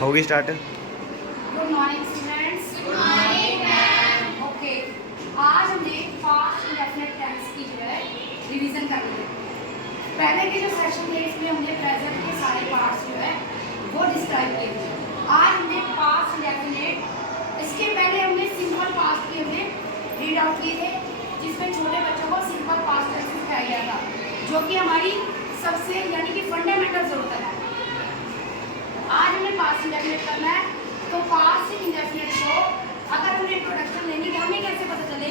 होगी start. Good morning students. Good morning ma'am. Okay, आज हमने पास्ट इंडेफिनिट टेंस की जो है रिवीजन करनी है। पहले के जो सेशन थे इसमें हमने प्रेजेंट के सारे पार्ट्स जो है वो डिस्क्राइब किए थे। आज हमने पास्ट इंडेफिनिट, इसके पहले हमने सिंपल पास्ट के हमने रीड आउट किए थे, जिसमें छोटे बच्चों को सिंपल पास्ट टेंस सिखाया गया था, जो कि हमारी सबसे यानी कि फंडामेंटल जरूरत है। आज हमें पास्ट इंडेफिनिट करना है। तो पास्ट इंडेफिनिट को अगर हमें इंट्रोडक्शन लेंगे कि हमें कैसे पता चले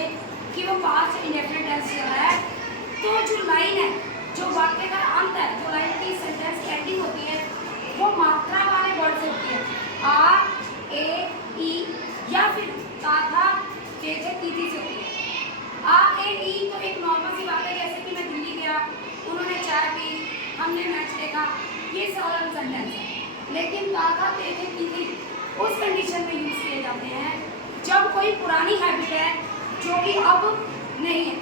कि वो पास्ट इंडेफिनिट टेंस चल रहा है, तो जो लाइन है, जो वाक्य का अंत है, जो लाइन की सेंटेंस की एंडिंग होती है, वो मात्रा वाले वर्ड से होती है। आ, ए, ई या फिर ता, था, ते, थे, ती, थी से होती है। आ, ए, ई तो एक नॉर्मल सी बात है, जैसे कि मैं दिल्ली गया, उन्होंने चाय पी, हमने मैच देखा, ये सरल सेंटेंस है। लेकिन ता, था, ते, थे, ती, थी उस कंडीशन में यूज किए जाते हैं जब कोई पुरानी हैबिट है जो कि अब नहीं है,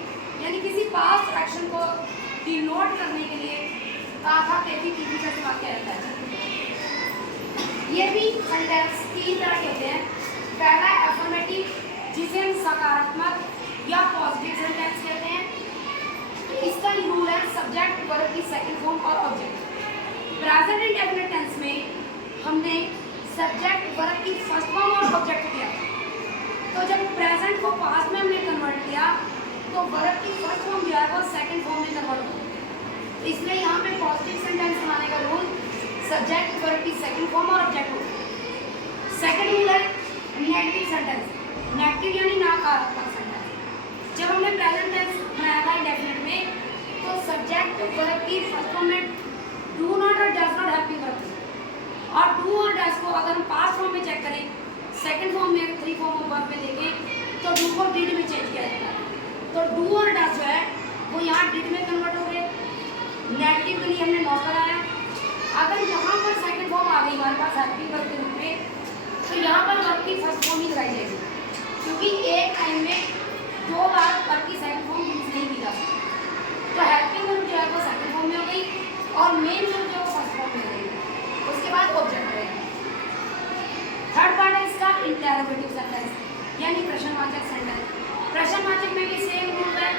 यानी किसी पास्ट एक्शन को डिनोट करने के लिए ताथा तेथी की जैसे वाक्य रहता है। ये भी सेंटेंस तीन तरह के होते हैं। पहला एफर्मेटिव, जिसे हम सकारात्मक या पॉजिटिव सेंटेंस कहते हैं। इसका रूल है सब्जेक्ट वर्ब की सेकंड फॉर्म और ऑब्जेक्ट। प्रेजेंट इंडेफिनिट टेंस में हमने सब्जेक्ट वर्ब की फर्स्ट फॉर्म और ऑब्जेक्ट किया। तो जब प्रेजेंट को पास्ट में हमने कन्वर्ट किया तो वर्ब की फर्स्ट फॉर्म जो है वो सेकंड फॉर्म में कन्वर्ट हो। इसलिए यहाँ पे पॉजिटिव सेंटेंस बनाने का रूल सब्जेक्ट वर्ब की सेकंड फॉर्म और ऑब्जेक्ट हो। सेकंड रूल है नेगेटिव सेंटेंस। नेगेटिव यानी नकारात्मक सेंटेंस। जब हमने प्रेजेंट टेंस बनाया था इंडेफिनिट में, तो सब्जेक्ट वर्ब की फर्स्ट फॉर्म में डू नॉट और डज नॉट हेल्पिंग वर्ब, और डू और डज को अगर हम पास्ट फॉर्म में चेक करें, सेकंड फॉर्म में थ्री फॉर्म ऑफ वर्ब में देखें, तो डू को डिड में चेंज किया जाता है। तो डू और डज जो है वो यहाँ डिड में कन्वर्ट हो गए। नेगेटिव के लिए हमने नॉट लगाया। अगर यहाँ पर सेकंड फॉर्म आ गई हमारे पास हेल्पिंग वर्ब के रूप में, तो यहाँ पर वर्ब की फर्स्ट फॉर्म ही लगाई जाएगी, क्योंकि एक टाइम में दो बार वर्ब की सेकंड फॉर्म यूज नहीं की जा सकती। तो हेल्पिंग वर्ब जो है वो सेकंड फॉर्म में हो गई और मेन वर्ब जो है वो फर्स्ट फॉर्म में हो गई। उसके बाद ऑब्जेक्ट रहेगा। थर्ड पार्ट है इसका इंटरोगेटिव सेंटेंस, यानी प्रश्नवाचक सेंटेंस। प्रश्नवाचक में भी सेम रूल है,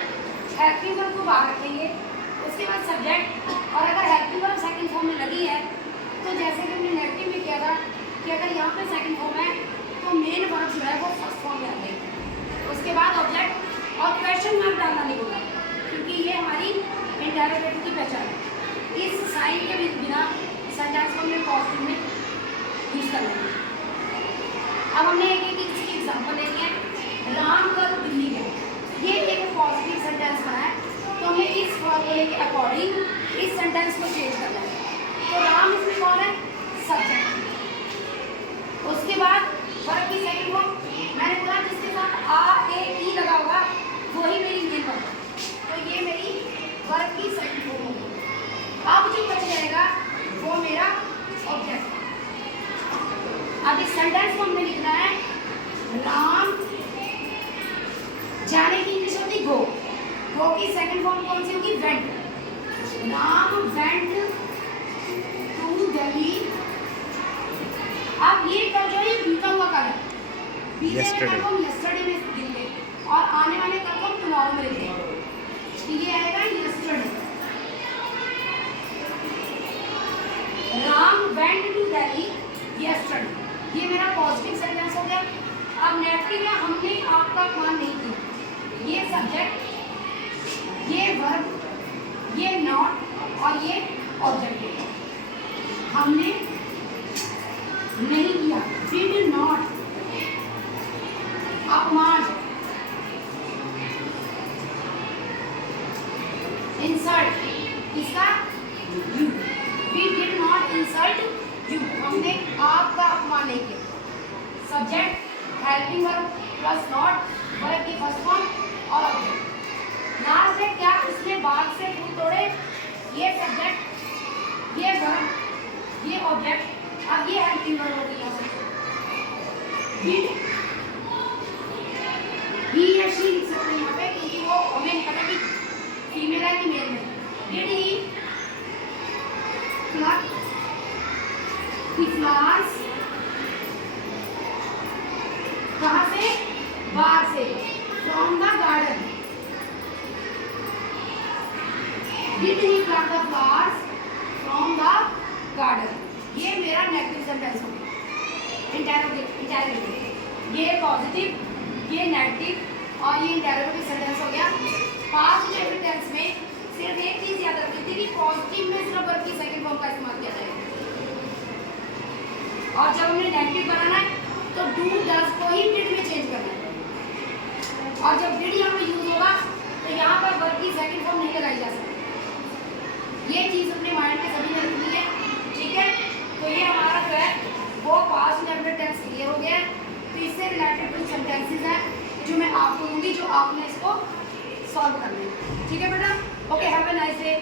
हेल्पिंग वर्ब को बाहर रखेंगे, उसके बाद सब्जेक्ट, और अगर हेल्पिंग वर्ब सेकंड फॉर्म में लगी है तो जैसे कि हमने नेगेटिव में किया था कि अगर यहाँ पे सेकंड फॉर्म है तो मेन वर्ब जो है वो फर्स्ट फॉर्म में आ जाएगी। उसके बाद ऑब्जेक्ट और क्वेश्चन मार्क डालना नहीं होगा, क्योंकि ये हमारी इंटरोगेटिव की पहचान है। इस साइन के बिना सेंटेंस को हमने पॉजिटिव में यूज कर लेंगे। अब हमने एक इसकी एग्जांपल लेनी है। राम कल दिल्ली गया, ये एक पॉजिटिव सेंटेंस बना है, तो हमें इस फॉर्मूले के अकॉर्डिंग इस सेंटेंस को चेंज करना है। तो राम इसमें कौन है? सब्जेक्ट। उसके बाद वर्ब की सेकंड फॉर्म मैंने बोला जिसके साथ आ, ए, ई लगा होगा वही मेरी मेन वर्ब है, तो ये मेरी वर्ब की सेकंड फॉर्म होगी। अब जो बच जाएगा वो मेरा ऑब्जेक्ट। अब इस सेंटेंस को हमने लिखना है राम जाने की इंग्लिश होती गो, गो की सेकंड फॉर्म कौन सी होगी? Went. Ram went to Delhi. अब ये कल जो है बीता हुआ कल है, बीते हुए कल को हम यस्टरडे में लिखेंगे और आने वाले कल को हम टुमारो में लिखेंगे। ये आएगा yesterday. Ram went to Delhi yesterday, ये मेरा पॉजिटिव सेंटेंस हो गया। अब नेगेटिव है, हमने आपका अपमान नहीं किया, ये सब्जेक्ट, ये वर्ब, ये नॉट और ये ऑब्जेक्ट है। हमने नहीं किया, डिड नॉट, अपमान, इंसल्ट, इसका you, we did not insult you, हमने आपका अपमान नहीं किया। Subject, helping verb plus not, verb की फर्स्ट फॉर्म और ऑब्जेक्ट। लास्ट है क्या? इसने बाग से फूल तोड़े, ये सब्जेक्ट, ये वर्ब, ये ऑब्जेक्ट। अब ये हेल्पिंग वर्ब होगी यहाँ पे। डिड, ही या शी लिख सकते हैं यहाँ पे, क्योंकि वो हमें नहीं पता कि फीमेल है कि मेल है। Did he pluck the flowers are the flowers from the garden. ये मेरा नेगेटिव सेंटेंस हो गया, इंटेरोगेटिव। ये पॉजिटिव, ये नेगेटिव और ये इंटेरोगेटिव सेंटेंस हो गया। पास्ट इंडेफिनिट टेंस में सिर्फ एक चीज याद रखनी थी कि पॉजिटिव में सिर्फ वर्ब की सेकंड फॉर्म का इस्तेमाल किया जाएगा, और जब हमने नेगेटिव बनाना है तो डू डज को ही डिड में चेंज करना है, और जब डिड यहाँ पे यूज होगा तो यहाँ पर वर्ब की सेकंड फॉर्म नहीं लगाई जा सकती। ये चीज अपने माइंड में सभी ने रखनी है, ठीक है। तो ये हमारा जो है वो पास्ट इंडेफिनिट टेंस क्लियर हो गया है। तो इससे रिलेटेड कुछ सेंटेंसेस हैं जो मैं आपको दूंगी, जो आपने इसको सॉल्व करना है, ठीक है बेटा। Okay, have a nice day.